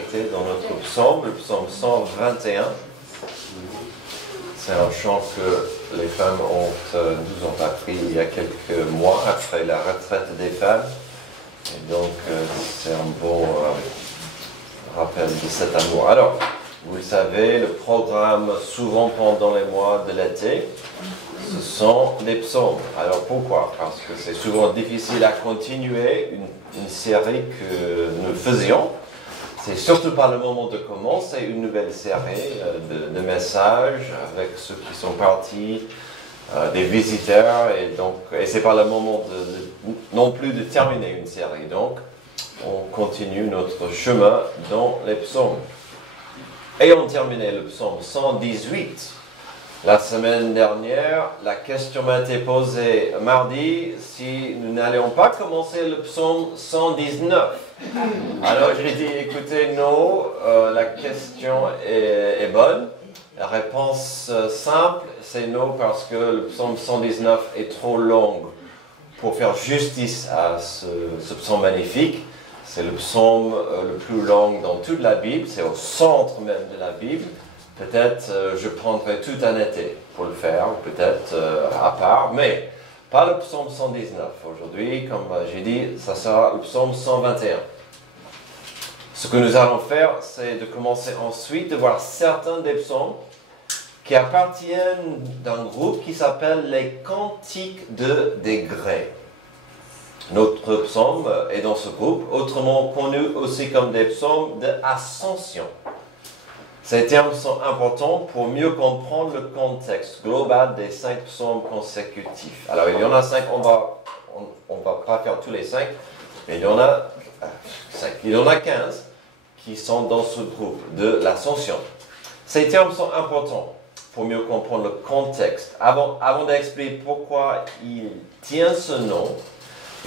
été dans notre psaume, le psaume 121. C'est un chant que les femmes nous ont appris il y a quelques mois après la retraite des femmes. Et donc, c'est un bon rappel de cet amour. Alors, vous le savez, le programme, souvent pendant les mois de l'été, ce sont les psaumes. Alors, pourquoi? Parce que c'est souvent difficile à continuer une série que nous faisions. C'est surtout pas le moment de commencer une nouvelle série de messages avec ceux qui sont partis, des visiteurs, et c'est pas le moment non plus de terminer une série. Donc, on continue notre chemin dans les psaumes. Ayant terminé le psaume 118, la semaine dernière, la question m'a été posée mardi si nous n'allions pas commencer le psaume 119. Alors j'ai dit, écoutez, non, la question est bonne. La réponse simple, c'est non parce que le psaume 119 est trop long pour faire justice à ce psaume magnifique. C'est le psaume le plus long dans toute la Bible, c'est au centre même de la Bible. Peut-être je prendrai tout un été pour le faire, ou peut-être à part, mais pas le psaume 119. Aujourd'hui, comme j'ai dit, ça sera le psaume 121. Ce que nous allons faire, c'est de commencer ensuite de voir certains des psaumes qui appartiennent d'un groupe qui s'appelle les Cantiques de degrés. Notre psaume est dans ce groupe, autrement connu aussi comme des psaumes d'ascension. Ces termes sont importants pour mieux comprendre le contexte global des 5 psaumes consécutifs. Alors, il y en a 5, on va pas faire tous les 5, mais il y en a 15 qui sont dans ce groupe de l'ascension. Ces termes sont importants pour mieux comprendre le contexte. Avant d'expliquer pourquoi il tient ce nom,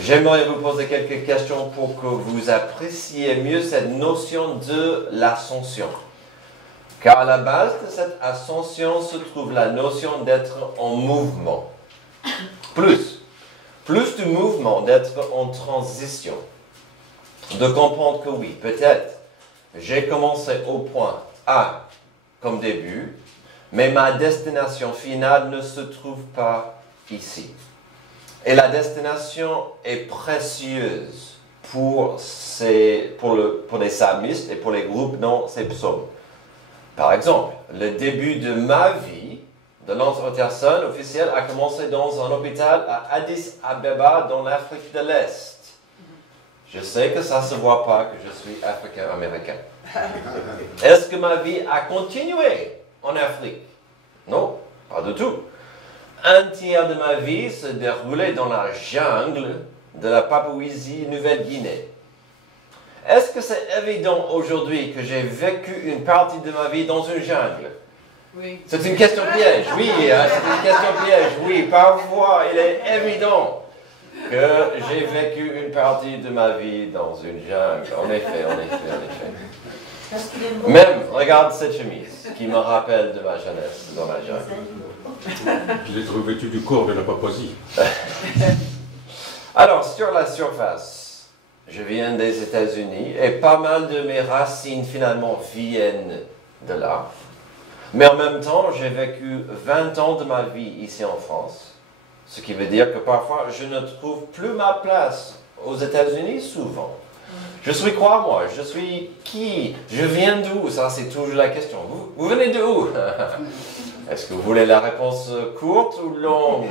j'aimerais vous poser quelques questions pour que vous appréciez mieux cette notion de l'ascension. Car à la base de cette ascension se trouve la notion d'être en mouvement. Plus du mouvement, d'être en transition. De comprendre que oui, peut-être, j'ai commencé au point A comme début, mais ma destination finale ne se trouve pas ici. Et la destination est précieuse pour les psalmistes et pour les groupes dans ces psaumes. Par exemple, le début de ma vie de l'entreperson officielle a commencé dans un hôpital à Addis Abeba, dans l'Afrique de l'Est. Je sais que ça ne se voit pas que je suis africain-américain. Est-ce que ma vie a continué en Afrique? Non, pas du tout. Un tiers de ma vie se déroulait dans la jungle de la Papouasie-Nouvelle-Guinée. Est-ce que c'est évident aujourd'hui que j'ai vécu une partie de ma vie dans une jungle? Oui. C'est une question piège, oui, c'est une question piège, oui. Parfois, il est évident que j'ai vécu une partie de ma vie dans une jungle. En effet. Même, regarde cette chemise qui me rappelle de ma jeunesse dans la jungle. Je l'ai trouvé vêtu du corps de la Papouasie. Alors, sur la surface, je viens des États-Unis et pas mal de mes racines finalement viennent de là. Mais en même temps, j'ai vécu 20 ans de ma vie ici en France. Ce qui veut dire que parfois, je ne trouve plus ma place aux États-Unis souvent. Je suis quoi moi? Je suis qui? Je viens d'où? Ça, c'est toujours la question. Vous venez d'où? Est-ce que vous voulez la réponse courte ou longue?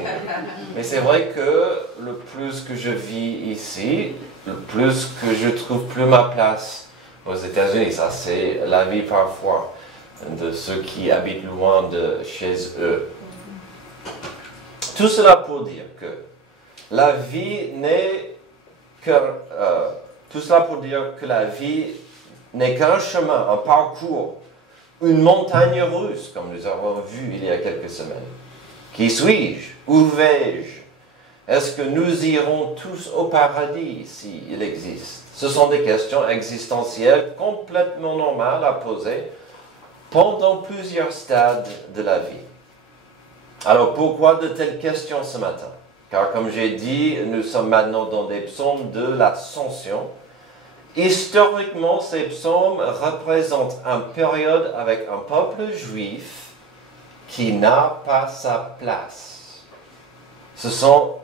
Mais c'est vrai que le plus que je vis ici, le plus que je trouve plus ma place aux États-Unis. Ça, c'est la vie parfois de ceux qui habitent loin de chez eux. Tout cela pour dire que la vie n'est qu'un chemin, un parcours, une montagne russe, comme nous avons vu il y a quelques semaines. Qui suis-je? Où vais-je? Est-ce que nous irons tous au paradis s'il existe? Ce sont des questions existentielles complètement normales à poser pendant plusieurs stades de la vie. Alors pourquoi de telles questions ce matin? Car comme j'ai dit, nous sommes maintenant dans des psaumes de l'ascension Historiquement, ces psaumes représentent une période avec un peuple juif qui n'a pas sa place. Ce sont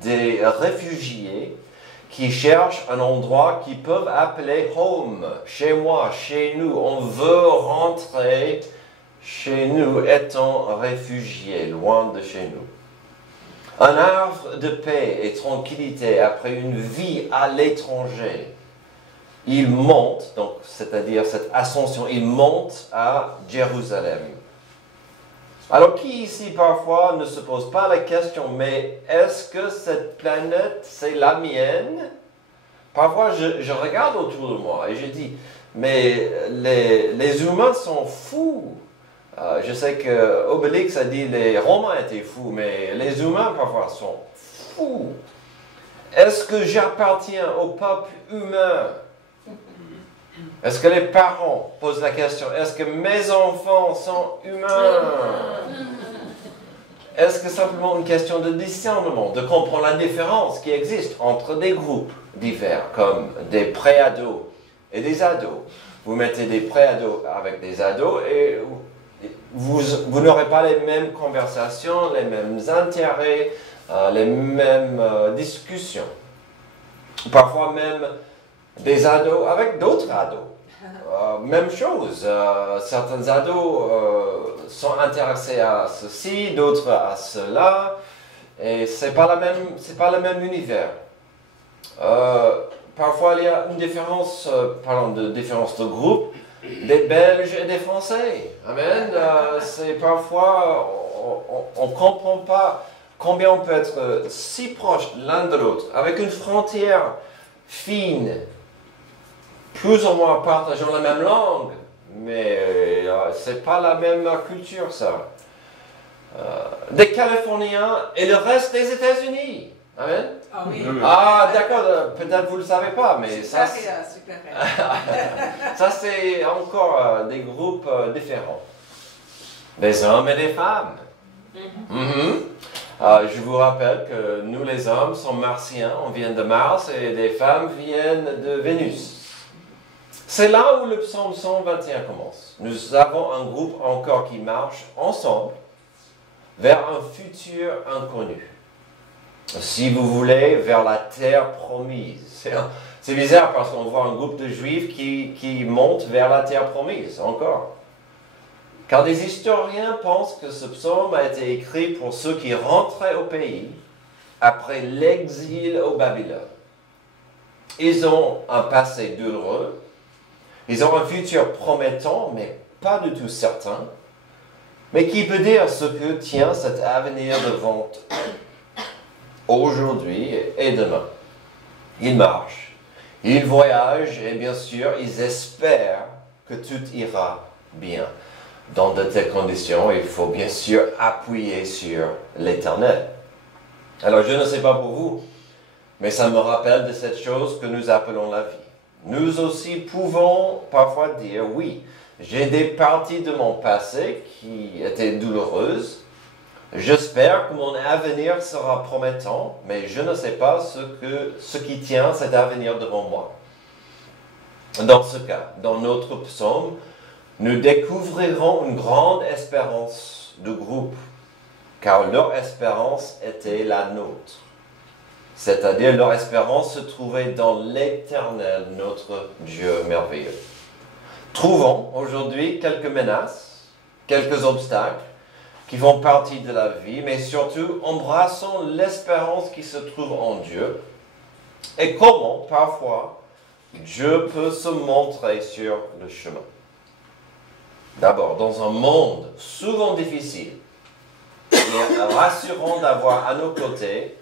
des réfugiés qui cherchent un endroit qu'ils peuvent appeler home, chez moi, chez nous. On veut rentrer chez nous étant réfugiés, loin de chez nous. Un havre de paix et tranquillité après une vie à l'étranger. Il monte, donc c'est-à-dire cette ascension, il monte à Jérusalem. Alors qui ici parfois ne se pose pas la question, mais est-ce que cette planète c'est la mienne? Parfois je regarde autour de moi et je dis, mais les humains sont fous. Je sais que Obélix a dit les Romains étaient fous, mais les humains parfois sont fous. Est-ce que j'appartiens au peuple humain? Est-ce que les parents posent la question, est-ce que mes enfants sont humains? Est-ce que c'est simplement une question de discernement, de comprendre la différence qui existe entre des groupes divers, comme des pré-ados et des ados? Vous mettez des pré-ados avec des ados et vous n'aurez pas les mêmes conversations, les mêmes intérêts, les mêmes discussions. Parfois même des ados avec d'autres ados. Même chose, certains ados sont intéressés à ceci, d'autres à cela, et c'est pas le même univers. Parfois il y a une différence, parlant de différence de groupe, des Belges et des Français. Amen. C'est parfois, on ne comprend pas combien on peut être si proche l'un de l'autre, avec une frontière fine, plus ou moins partageant la même langue, mais c'est pas la même culture, ça. Des Californiens et le reste des États-Unis. Amen. Ah oui. Ah, d'accord, peut-être vous ne le savez pas, mais ça, Super. ça c'est encore des groupes différents. Des hommes et des femmes. Je vous rappelle que nous les hommes sommes martiens, on vient de Mars, et les femmes viennent de Vénus. C'est là où le psaume 121 commence. Nous avons un groupe encore qui marche ensemble vers un futur inconnu. Si vous voulez, vers la terre promise. C'est bizarre parce qu'on voit un groupe de juifs qui monte vers la terre promise, encore. Car des historiens pensent que ce psaume a été écrit pour ceux qui rentraient au pays après l'exil au Babylone. Ils ont un passé douloureux, ils ont un futur promettant, mais pas du tout certain. Mais qui peut dire ce que tient cet avenir devant eux, aujourd'hui et demain? Ils marchent, ils voyagent et bien sûr, ils espèrent que tout ira bien. Dans de telles conditions, il faut bien sûr appuyer sur l'Éternel. Alors, je ne sais pas pour vous, mais ça me rappelle de cette chose que nous appelons la vie. Nous aussi pouvons parfois dire, oui, j'ai des parties de mon passé qui étaient douloureuses. J'espère que mon avenir sera promettant, mais je ne sais pas ce qui tient cet avenir devant moi. Dans ce cas, dans notre psaume, nous découvrirons une grande espérance du groupe, car leur espérance était la nôtre. C'est-à-dire leur espérance se trouvait dans l'Éternel, notre Dieu merveilleux. Trouvons aujourd'hui quelques menaces, quelques obstacles qui font partie de la vie, mais surtout embrassons l'espérance qui se trouve en Dieu et comment parfois Dieu peut se montrer sur le chemin. D'abord, dans un monde souvent difficile, il est rassurant d'avoir à nos côtés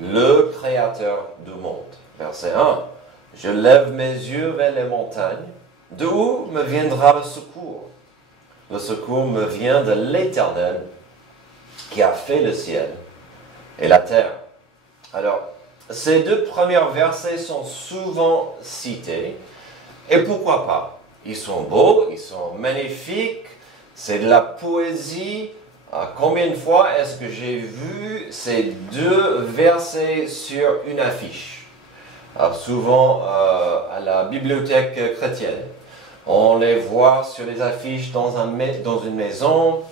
le Créateur du monde. Verset 1. Je lève mes yeux vers les montagnes. De où me viendra le secours? Le secours me vient de l'Éternel qui a fait le ciel et la terre. Alors, ces deux premiers versets sont souvent cités. Et pourquoi pas? Ils sont beaux, ils sont magnifiques, c'est de la poésie. Combien de fois est-ce que j'ai vu ces deux versets sur une affiche? souvent à la bibliothèque chrétienne. On les voit sur les affiches dans une maison.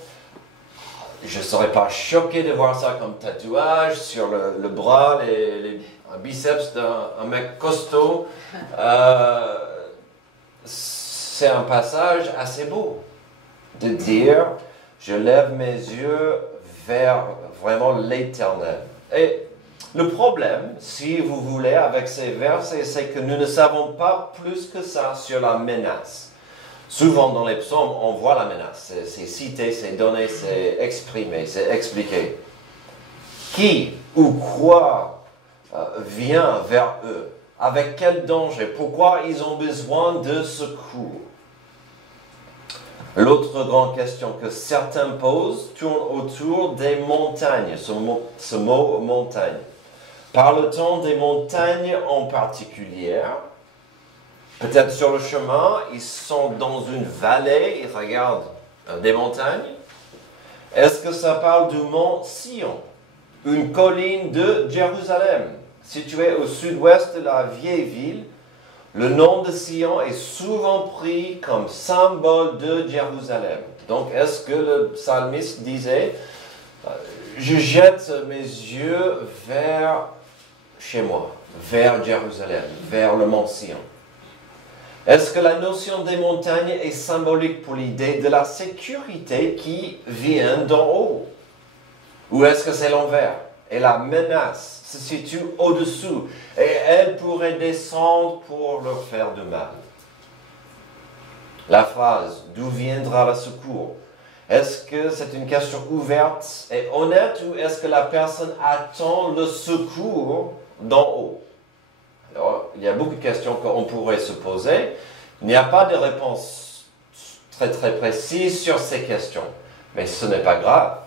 Je ne serais pas choqué de voir ça comme tatouage sur le bras, un biceps d'un mec costaud. C'est un passage assez beau de dire, je lève mes yeux vers vraiment l'Éternel. Et le problème, si vous voulez, avec ces versets, c'est que nous ne savons pas plus que ça sur la menace. Souvent dans les psaumes, on voit la menace. C'est cité, c'est donné, c'est exprimé, c'est expliqué. Qui ou quoi vient vers eux? Avec quel danger? Pourquoi ils ont besoin de secours? L'autre grande question que certains posent tourne autour des montagnes, ce mot montagne. Parle-t-on des montagnes en particulier? Peut-être sur le chemin, ils sont dans une vallée, ils regardent des montagnes. Est-ce que ça parle du mont Sion, une colline de Jérusalem, située au sud-ouest de la vieille ville? Le nom de Sion est souvent pris comme symbole de Jérusalem. Donc, est-ce que le psalmiste disait, je jette mes yeux vers chez moi, vers Jérusalem, vers le mont Sion? Est-ce que la notion des montagnes est symbolique pour l'idée de la sécurité qui vient d'en haut? Ou est-ce que c'est l'envers? Et la menace se situe au-dessous et elle pourrait descendre pour leur faire du mal. La phrase « D'où viendra le secours » est-ce que c'est une question ouverte et honnête ou est-ce que la personne attend le secours d'en haut? Alors, il y a beaucoup de questions qu'on pourrait se poser. Il n'y a pas de réponse très très précise sur ces questions, mais ce n'est pas grave.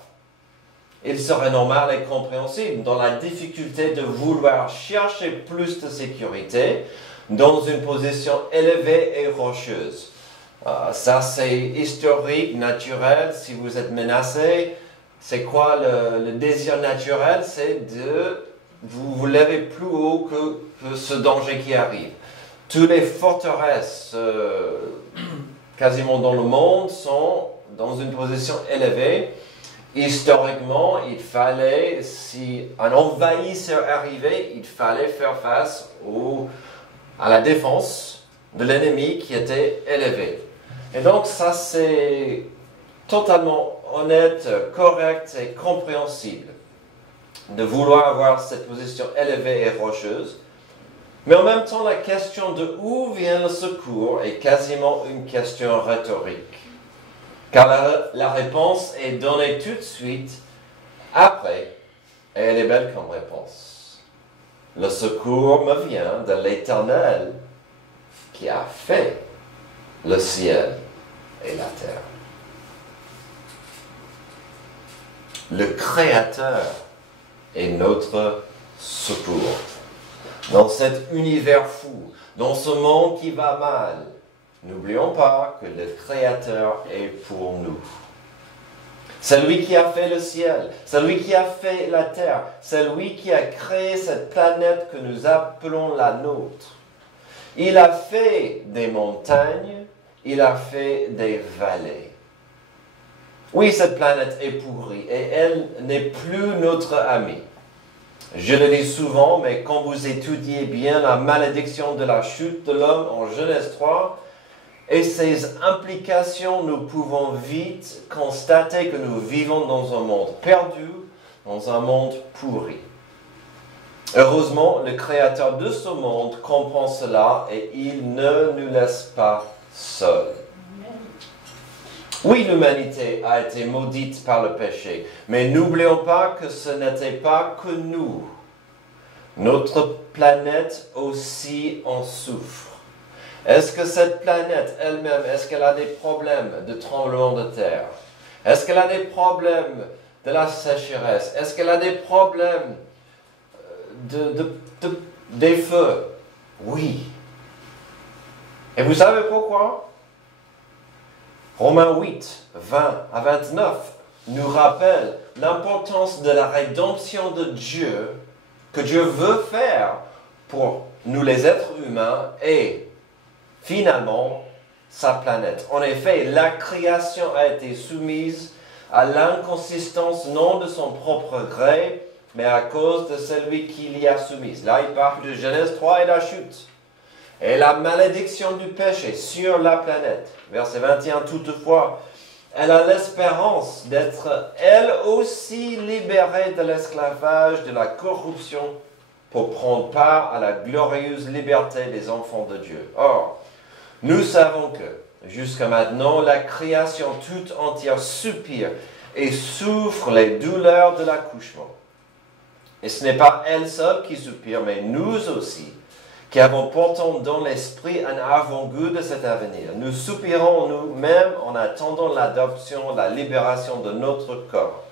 Il serait normal et compréhensible dans la difficulté de vouloir chercher plus de sécurité dans une position élevée et rocheuse. Ça, c'est historique, naturel. Si vous êtes menacé, c'est quoi le désir naturel? C'est de vous lever plus haut que ce danger qui arrive. Toutes les forteresses, quasiment dans le monde, sont dans une position élevée. Historiquement, il fallait, si un envahisseur arrivait, il fallait faire face à la défense de l'ennemi qui était élevée. Et donc ça, c'est totalement honnête, correct et compréhensible de vouloir avoir cette position élevée et rocheuse. Mais en même temps, la question de où vient le secours est quasiment une question rhétorique. Car la réponse est donnée tout de suite après, et elle est belle comme réponse. Le secours me vient de l'Éternel qui a fait le ciel et la terre. Le Créateur est notre secours. Dans cet univers fou, dans ce monde qui va mal, n'oublions pas que le Créateur est pour nous. C'est lui qui a fait le ciel, c'est lui qui a fait la terre, c'est lui qui a créé cette planète que nous appelons la nôtre. Il a fait des montagnes, il a fait des vallées. Oui, cette planète est pourrie et elle n'est plus notre amie. Je le dis souvent, mais quand vous étudiez bien la malédiction de la chute de l'homme en Genèse 3, et ses implications, nous pouvons vite constater que nous vivons dans un monde perdu, dans un monde pourri. Heureusement, le Créateur de ce monde comprend cela et il ne nous laisse pas seuls. Oui, l'humanité a été maudite par le péché, mais n'oublions pas que ce n'était pas que nous. Notre planète aussi en souffre. Est-ce que cette planète elle-même, est-ce qu'elle a des problèmes de tremblement de terre? Est-ce qu'elle a des problèmes de la sécheresse? Est-ce qu'elle a des problèmes des feux? Oui. Et vous savez pourquoi? Romains 8, 20 à 29 nous rappelle l'importance de la rédemption de Dieu que Dieu veut faire pour nous les êtres humains et finalement sa planète. En effet, la création a été soumise à l'inconsistance non de son propre gré, mais à cause de celui qui l'y a soumise. Là, il parle de Genèse 3 et la chute. Et la malédiction du péché sur la planète. Verset 21, toutefois, elle a l'espérance d'être elle aussi libérée de l'esclavage, de la corruption, pour prendre part à la glorieuse liberté des enfants de Dieu. Or, nous savons que, jusqu'à maintenant, la création toute entière soupire et souffre les douleurs de l'accouchement. Et ce n'est pas elle seule qui soupire, mais nous aussi, qui avons pourtant dans l'esprit un avant-goût de cet avenir. Nous soupirons nous-mêmes en attendant l'adoption, la libération de notre corps.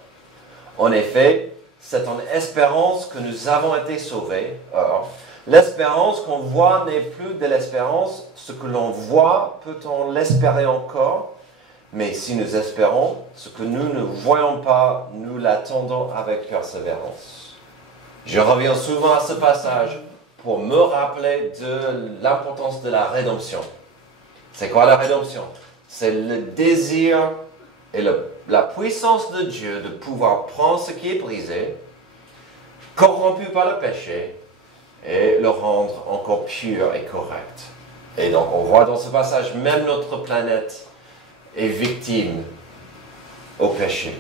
En effet, c'est en espérance que nous avons été sauvés. Or, l'espérance qu'on voit n'est plus de l'espérance. Ce que l'on voit, peut-on l'espérer encore? Mais si nous espérons ce que nous ne voyons pas, nous l'attendons avec persévérance. Je reviens souvent à ce passage pour me rappeler de l'importance de la rédemption. C'est quoi la rédemption? C'est le désir et la puissance de Dieu de pouvoir prendre ce qui est brisé, corrompu par le péché, et le rendre encore pur et correct. Et donc on voit dans ce passage, même notre planète est victime au péché.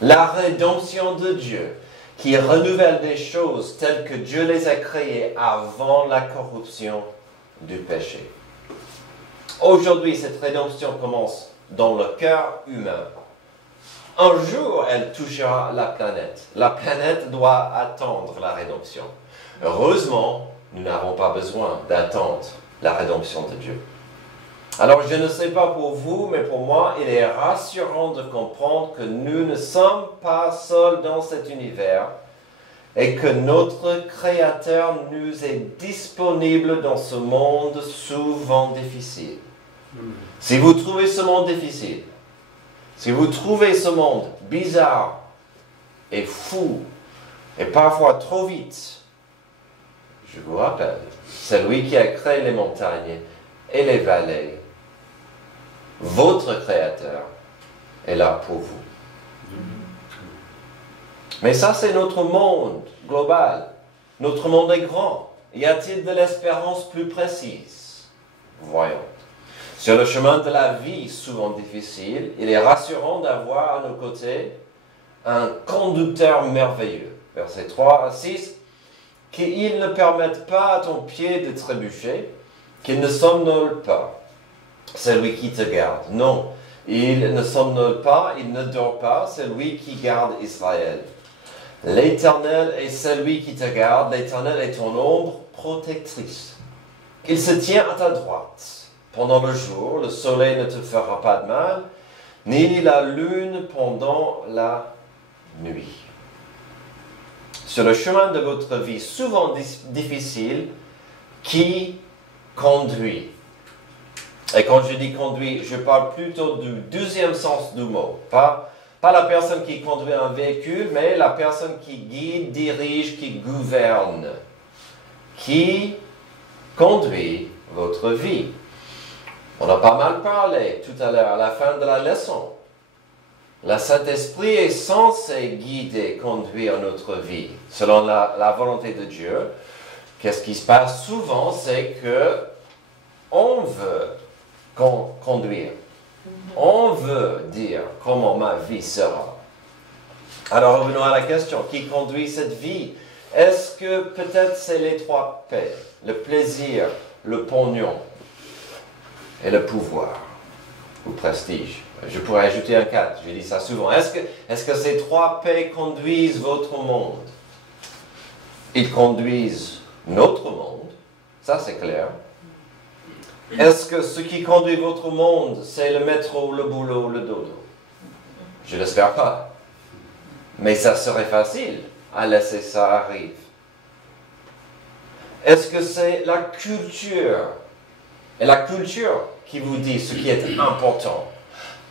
La rédemption de Dieu, qui renouvelle des choses telles que Dieu les a créées avant la corruption du péché. Aujourd'hui, cette rédemption commence dans le cœur humain. Un jour, elle touchera la planète. La planète doit attendre la rédemption. Heureusement, nous n'avons pas besoin d'attendre la rédemption de Dieu. Alors, je ne sais pas pour vous, mais pour moi, il est rassurant de comprendre que nous ne sommes pas seuls dans cet univers et que notre Créateur nous est disponible dans ce monde souvent difficile. Si vous trouvez ce monde difficile, si vous trouvez ce monde bizarre et fou et parfois trop vite, je vous rappelle, c'est lui qui a créé les montagnes et les vallées. Votre Créateur est là pour vous. Mais ça, c'est notre monde global. Notre monde est grand. Y a-t-il de l'espérance plus précise? Voyons. Sur le chemin de la vie, souvent difficile, il est rassurant d'avoir à nos côtés un conducteur merveilleux. Versets 3 à 6. Qu'il ne permette pas à ton pied de trébucher, qu'il ne somnole pas. C'est lui qui te garde. Non, il ne somnole pas, il ne dort pas, c'est lui qui garde Israël. L'Éternel est celui qui te garde, l'Éternel est ton ombre protectrice. Il se tient à ta droite. Pendant le jour, le soleil ne te fera pas de mal, ni la lune pendant la nuit. Sur le chemin de votre vie, souvent difficile, qui conduit? Et quand je dis conduit, je parle plutôt du deuxième sens du mot. Pas la personne qui conduit un véhicule, mais la personne qui guide, dirige, qui gouverne. Qui conduit votre vie. On a pas mal parlé tout à l'heure, à la fin de la leçon. Le Saint-Esprit est censé guider, conduire notre vie, selon la volonté de Dieu. Qu'est-ce qui se passe souvent, c'est que on veut conduire. On veut dire comment ma vie sera. Alors revenons à la question, qui conduit cette vie? Est-ce que peut-être c'est les 3 P, le plaisir, le pognon et le pouvoir ou prestige? Je pourrais ajouter un 4, je dis ça souvent. Est-ce que ces 3 P conduisent votre monde? Ils conduisent notre monde, ça c'est clair. Est-ce que ce qui conduit votre monde, c'est le métro, le boulot, le dodo? Je ne l'espère pas. Mais ça serait facile à laisser ça arriver. Est-ce que c'est la culture? Et la culture qui vous dit ce qui est important.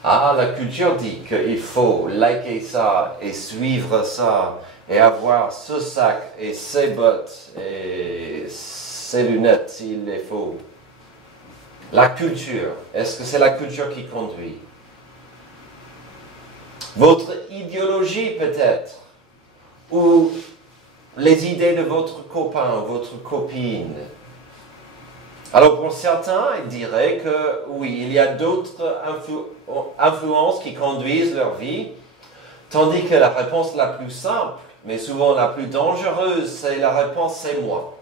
Ah, la culture dit qu'il faut liker ça et suivre ça et avoir ce sac et ces bottes et ses lunettes s'il les faut. La culture, est-ce que c'est la culture qui conduit? Votre idéologie peut-être, ou les idées de votre copain ou votre copine. Alors pour certains, ils diraient que oui, il y a d'autres influences qui conduisent leur vie, tandis que la réponse la plus simple, mais souvent la plus dangereuse, c'est la réponse c'est moi.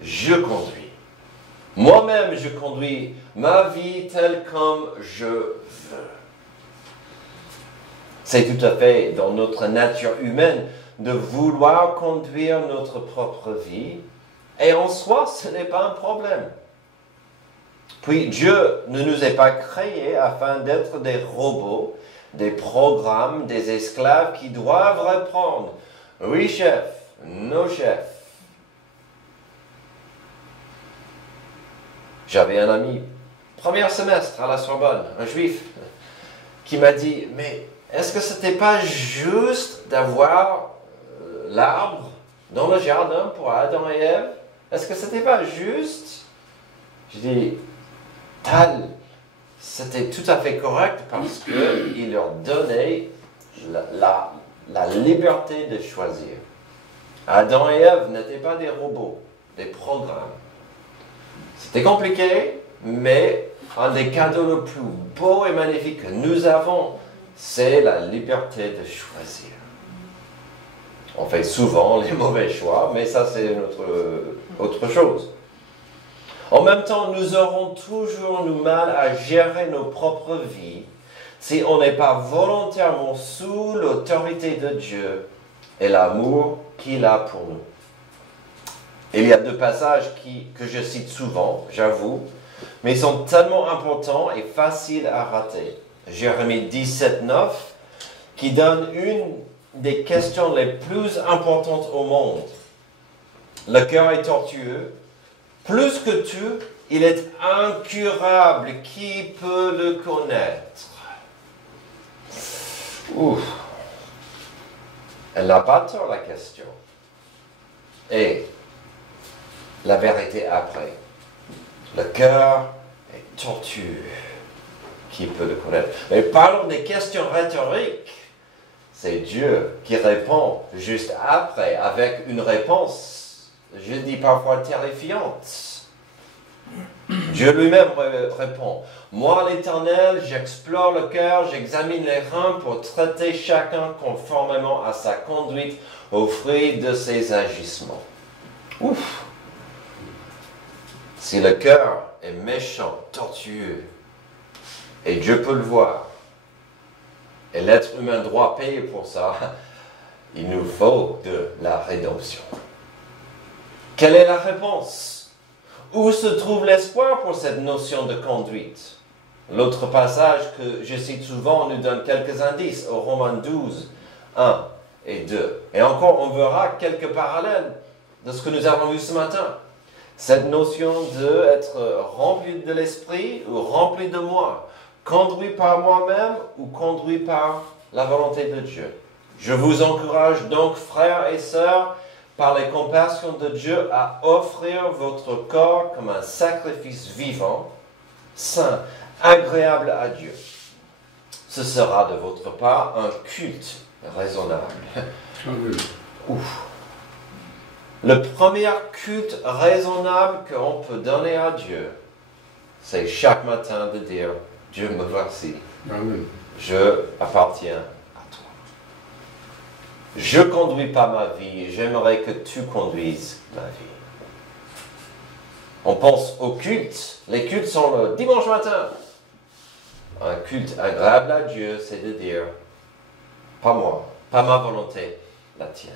Je conduis. Moi-même, je conduis ma vie telle comme je veux. C'est tout à fait dans notre nature humaine de vouloir conduire notre propre vie. Et en soi, ce n'est pas un problème. Puis Dieu ne nous a pas créés afin d'être des robots, des programmes, des esclaves qui doivent répondre. Oui, chef, non, chef. J'avais un ami, premier semestre à la Sorbonne, un juif, qui m'a dit, mais est-ce que ce n'était pas juste d'avoir l'arbre dans le jardin pour Adam et Ève? Est-ce que ce n'était pas juste? Je dis, Tal, c'était tout à fait correct parce qu'il leur donnait la liberté de choisir. Adam et Ève n'étaient pas des robots, des programmes. C'était compliqué, mais un des cadeaux les plus beaux et magnifiques que nous avons, c'est la liberté de choisir. On fait souvent les mauvais choix, mais ça c'est autre chose. En même temps, nous aurons toujours du mal à gérer nos propres vies si on n'est pas volontairement sous l'autorité de Dieu et l'amour qu'il a pour nous. Il y a deux passages que je cite souvent, j'avoue, mais ils sont tellement importants et faciles à rater. Jérémie 17, 9, qui donne une des questions les plus importantes au monde. Le cœur est tortueux. Plus que tout, il est incurable. Qui peut le connaître? Ouf. Elle n'a pas tort, la question. Et la vérité après. Le cœur est tortueux. Qui peut le connaître? Mais parlons des questions rhétoriques. C'est Dieu qui répond juste après, avec une réponse, je dis parfois terrifiante. Dieu lui-même répond, « Moi, l'Éternel, j'explore le cœur, j'examine les reins pour traiter chacun conformément à sa conduite au fruit de ses agissements. » Ouf! Si le cœur est méchant, tortueux, et Dieu peut le voir, et l'être humain doit payer pour ça, il nous faut de la rédemption. Quelle est la réponse? Où se trouve l'espoir pour cette notion de conduite? L'autre passage que je cite souvent nous donne quelques indices au Romains 12, 1 et 2. Et encore, on verra quelques parallèles de ce que nous avons vu ce matin. Cette notion d'être rempli de l'esprit ou rempli de moi, conduit par moi-même ou conduit par la volonté de Dieu. Je vous encourage donc, frères et sœurs, par les compassions de Dieu, à offrir votre corps comme un sacrifice vivant, saint, agréable à Dieu. Ce sera de votre part un culte raisonnable. Ouf. Le premier culte raisonnable qu'on peut donner à Dieu, c'est chaque matin de dire, Dieu me voici. Amen. Je appartiens à toi. Je ne conduis pas ma vie, j'aimerais que tu conduises ma vie. On pense au culte. Les cultes sont le dimanche matin. Un culte agréable à Dieu, c'est de dire, pas moi, pas ma volonté, la tienne.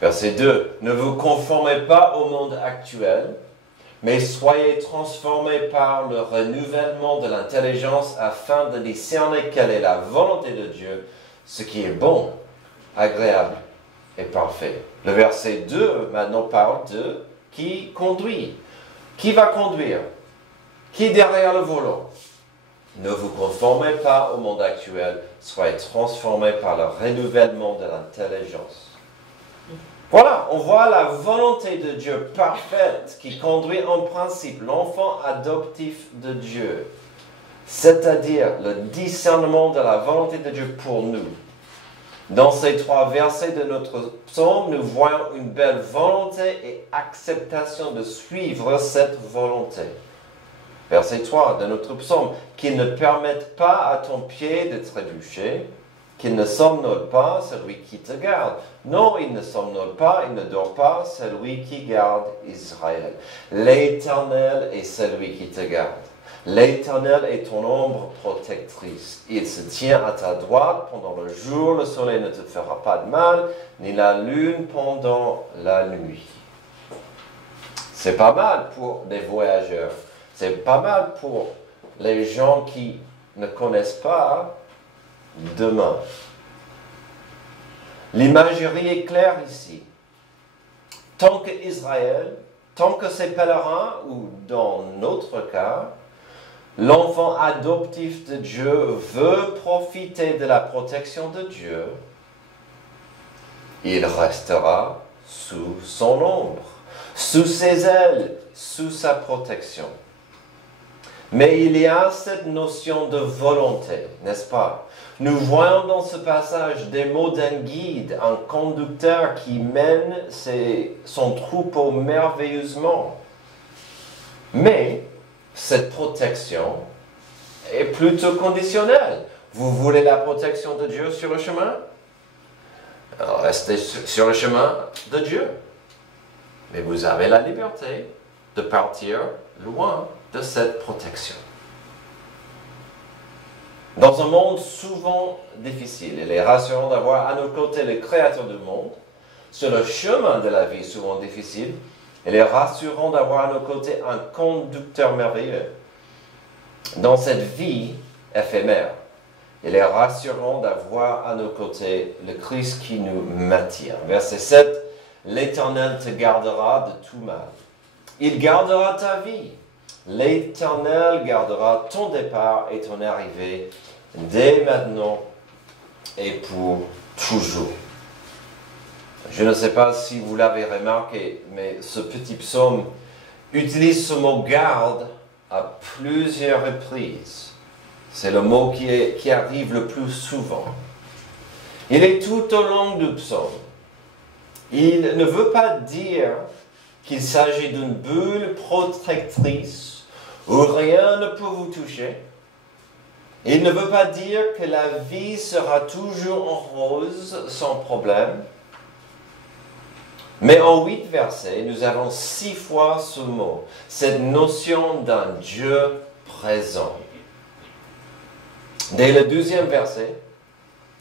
Verset 2. Ne vous conformez pas au monde actuel, mais soyez transformés par le renouvellement de l'intelligence afin de discerner quelle est la volonté de Dieu, ce qui est bon, agréable et parfait. Le verset 2 maintenant parle de qui conduit. Qui va conduire? Qui est derrière le volant? Ne vous conformez pas au monde actuel, soyez transformés par le renouvellement de l'intelligence. Voilà, on voit la volonté de Dieu parfaite qui conduit en principe l'enfant adoptif de Dieu, c'est-à-dire le discernement de la volonté de Dieu pour nous. Dans ces 3 versets de notre psaume, nous voyons une belle volonté et acceptation de suivre cette volonté. Verset 3 de notre psaume, qu'il ne permette pas à ton pied de trébucher, qu'il ne somnole pas celui qui te garde. Non, il ne somnole pas, il ne dort pas celui qui garde Israël. L'Éternel est celui qui te garde. L'Éternel est ton ombre protectrice. Il se tient à ta droite pendant le jour, le soleil ne te fera pas de mal, ni la lune pendant la nuit. C'est pas mal pour des voyageurs. C'est pas mal pour les gens qui ne connaissent pas demain. L'imagerie est claire ici. Tant que Israël, tant que ces pèlerins, ou dans notre cas, l'enfant adoptif de Dieu veut profiter de la protection de Dieu, il restera sous son ombre, sous ses ailes, sous sa protection. Mais il y a cette notion de volonté, n'est-ce pas? Nous voyons dans ce passage des mots d'un guide, un conducteur qui mène son troupeau merveilleusement. Mais cette protection est plutôt conditionnelle. Vous voulez la protection de Dieu sur le chemin? Alors restez sur le chemin de Dieu. Mais vous avez la liberté de partir loin de cette protection. Dans un monde souvent difficile, il est rassurant d'avoir à nos côtés le Créateur du monde. Sur le chemin de la vie souvent difficile, il est rassurant d'avoir à nos côtés un conducteur merveilleux. Dans cette vie éphémère, il est rassurant d'avoir à nos côtés le Christ qui nous maintient. Verset 7, l'Éternel te gardera de tout mal. Il gardera ta vie. L'Éternel gardera ton départ et ton arrivée dès maintenant et pour toujours. Je ne sais pas si vous l'avez remarqué, mais ce petit psaume utilise ce mot « garde » à plusieurs reprises. C'est le mot qui arrive le plus souvent. Il est tout au long du psaume. Il ne veut pas dire qu'il s'agit d'une bulle protectrice où rien ne peut vous toucher. Il ne veut pas dire que la vie sera toujours en rose sans problème. Mais en 8 versets, nous avons 6 fois ce mot, cette notion d'un Dieu présent. Dès le 12e verset,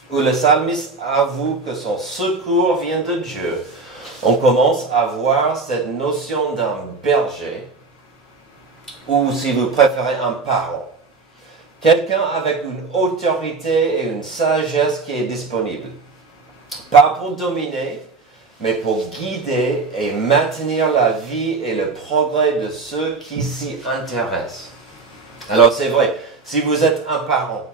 où le psalmiste avoue que son secours vient de Dieu, on commence à voir cette notion d'un berger, ou si vous préférez un parent. Quelqu'un avec une autorité et une sagesse qui est disponible. Pas pour dominer, mais pour guider et maintenir la vie et le progrès de ceux qui s'y intéressent. Alors c'est vrai, si vous êtes un parent,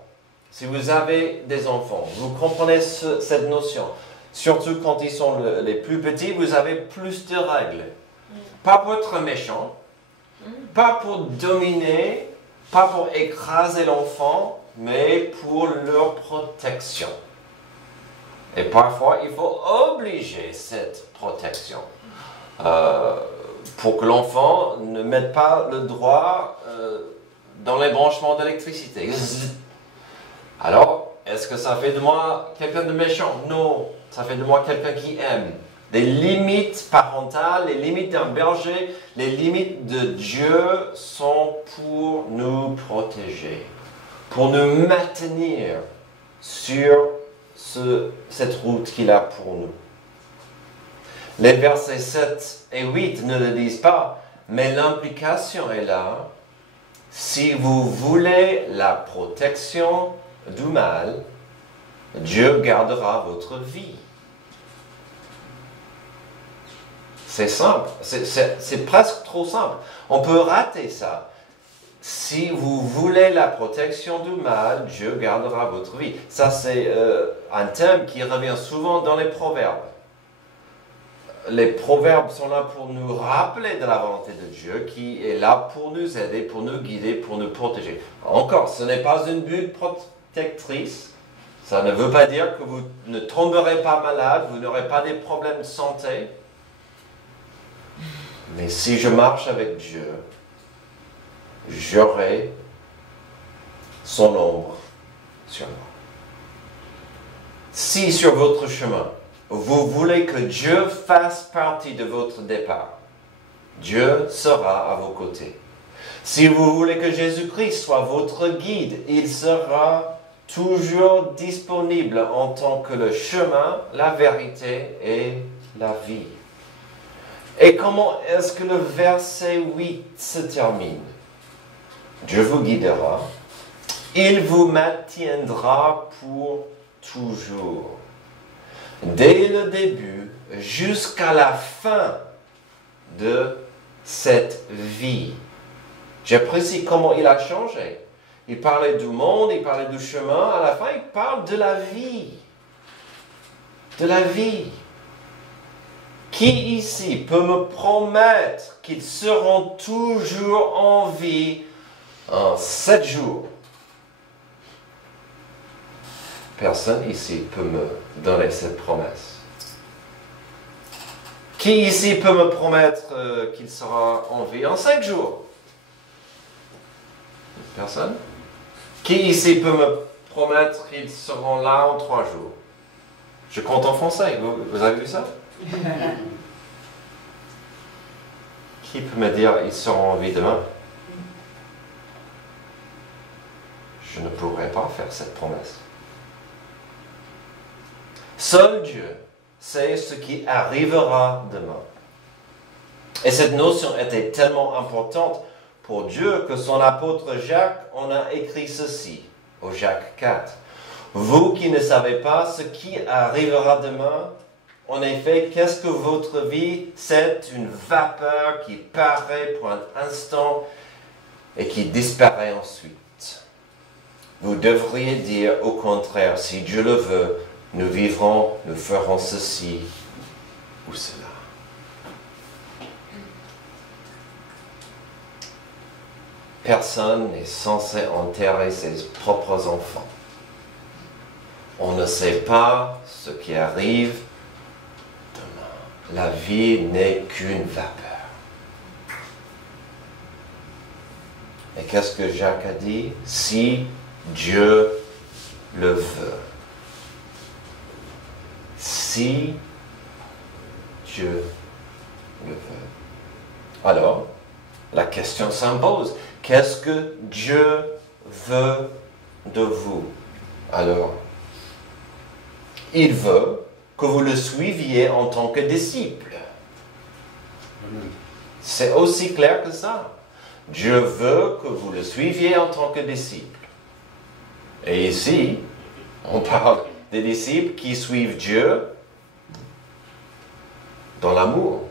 si vous avez des enfants, vous comprenez cette notion. Surtout quand ils sont les plus petits, vous avez plus de règles. Pas pour être méchant, pas pour dominer, pas pour écraser l'enfant, mais pour leur protection. Et parfois, il faut obliger cette protection pour que l'enfant ne mette pas le doigt dans les branchements d'électricité. Alors, est-ce que ça fait de moi quelqu'un de méchant? Non, ça fait de moi quelqu'un qui aime. Les limites parentales, les limites d'un berger, les limites de Dieu sont pour nous protéger, pour nous maintenir sur cette route qu'il a pour nous. Les versets 7 et 8 ne le disent pas, mais l'implication est là. Si vous voulez la protection du mal, Dieu gardera votre vie. C'est simple, c'est presque trop simple. On peut rater ça. Si vous voulez la protection du mal, Dieu gardera votre vie. Ça, c'est un thème qui revient souvent dans les proverbes. les proverbes sont là pour nous rappeler de la volonté de Dieu, qui est là pour nous aider, pour nous guider, pour nous protéger. Encore, ce n'est pas une bulle protectrice. Ça ne veut pas dire que vous ne tomberez pas malade, vous n'aurez pas des problèmes de santé. Mais si je marche avec Dieu, j'aurai son ombre sur moi. Si sur votre chemin, vous voulez que Dieu fasse partie de votre départ, Dieu sera à vos côtés. Si vous voulez que Jésus-Christ soit votre guide, il sera toujours disponible en tant que le chemin, la vérité et la vie. Et comment est-ce que le verset 8 se termine? Dieu vous guidera, il vous maintiendra pour toujours. Dès le début jusqu'à la fin de cette vie. J'apprécie comment il a changé. Il parlait du monde, il parlait du chemin. À la fin, il parle de la vie. De la vie. Qui ici peut me promettre qu'ils seront toujours en vie en 7 jours? Personne ici peut me donner cette promesse. Qui ici peut me promettre qu'il sera en vie en 5 jours? Personne? Qui ici peut me promettre qu'ils seront là en 3 jours? Je compte en français, vous avez vu ça? Qui peut me dire ils seront en vie demain? Je ne pourrai pas faire cette promesse. Seul Dieu sait ce qui arrivera demain. Et cette notion était tellement importante pour Dieu que son apôtre Jacques en a écrit ceci, au Jacques 4. Vous qui ne savez pas ce qui arrivera demain, en effet, qu'est-ce que votre vie? C'est une vapeur qui paraît pour un instant et qui disparaît ensuite. Vous devriez dire au contraire, si Dieu le veut, nous vivrons, nous ferons ceci ou cela. Personne n'est censé enterrer ses propres enfants. On ne sait pas ce qui arrive demain. La vie n'est qu'une vapeur. Et qu'est-ce que Jacques a dit? Si Dieu le veut. Si Dieu le veut. Alors, la question s'impose. Qu'est-ce que Dieu veut de vous? Alors, il veut que vous le suiviez en tant que disciple. C'est aussi clair que ça. Dieu veut que vous le suiviez en tant que disciple. Et ici, on parle des disciples qui suivent Dieu dans l'amour,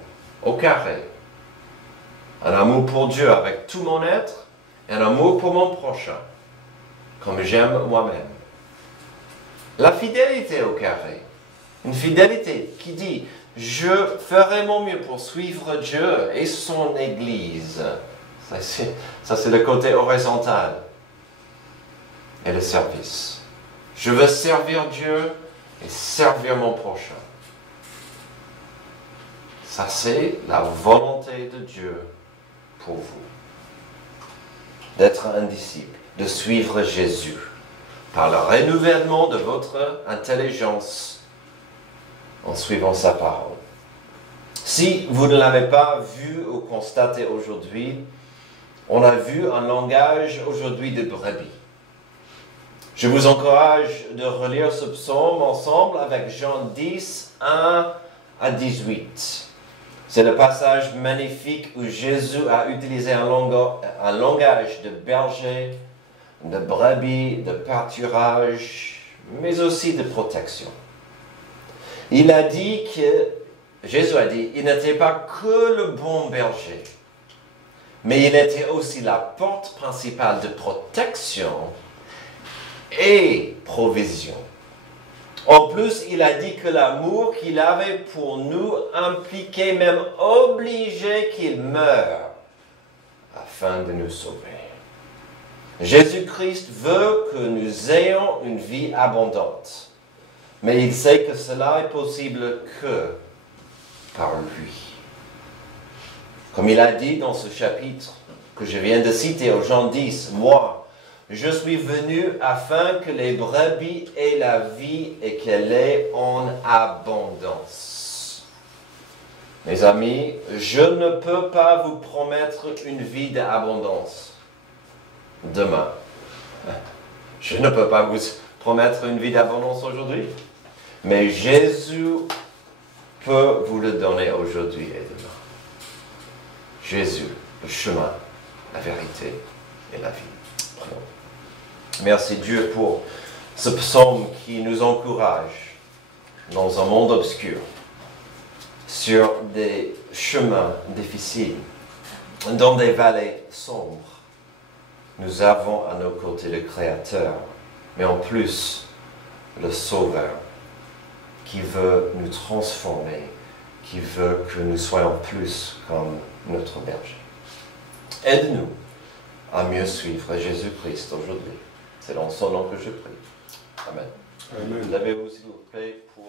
au carré. Un amour pour Dieu avec tout mon être et un amour pour mon prochain, comme j'aime moi-même. La fidélité au carré. Une fidélité qui dit, je ferai mon mieux pour suivre Dieu et son Église. Ça, c'est le côté horizontal. Et le service. Je veux servir Dieu et servir mon prochain. Ça, c'est la volonté de Dieu pour vous. D'être un disciple, de suivre Jésus par le renouvellement de votre intelligence en suivant sa parole. Si vous ne l'avez pas vu ou constaté aujourd'hui, on a vu un langage aujourd'hui de brebis. Je vous encourage de relire ce psaume ensemble avec Jean 10, 1 à 18. C'est le passage magnifique où Jésus a utilisé un langage de berger, de brebis, de pâturage, mais aussi de protection. Jésus a dit, il n'était pas que le bon berger, mais il était aussi la porte principale de protection et provision. En plus, il a dit que l'amour qu'il avait pour nous impliquait, même obligeait qu'il meure afin de nous sauver. Jésus-Christ veut que nous ayons une vie abondante, mais il sait que cela est possible que par lui. Comme il a dit dans ce chapitre que je viens de citer au Jean 10, « Moi, je suis venu afin que les brebis aient la vie et qu'elle ait en abondance. » Mes amis, je ne peux pas vous promettre une vie d'abondance demain. Je ne peux pas vous promettre une vie d'abondance aujourd'hui, mais Jésus peut vous le donner aujourd'hui et demain. Jésus, le chemin, la vérité et la vie. Prions. Merci Dieu pour ce psaume qui nous encourage dans un monde obscur, sur des chemins difficiles, dans des vallées sombres. Nous avons à nos côtés le Créateur, mais en plus le Sauveur, qui veut nous transformer, qui veut que nous soyons plus comme notre berger. Aide-nous à mieux suivre Jésus-Christ aujourd'hui. C'est dans son nom que je prie. Amen. Amen. Levez-vous s'il vous plaît pour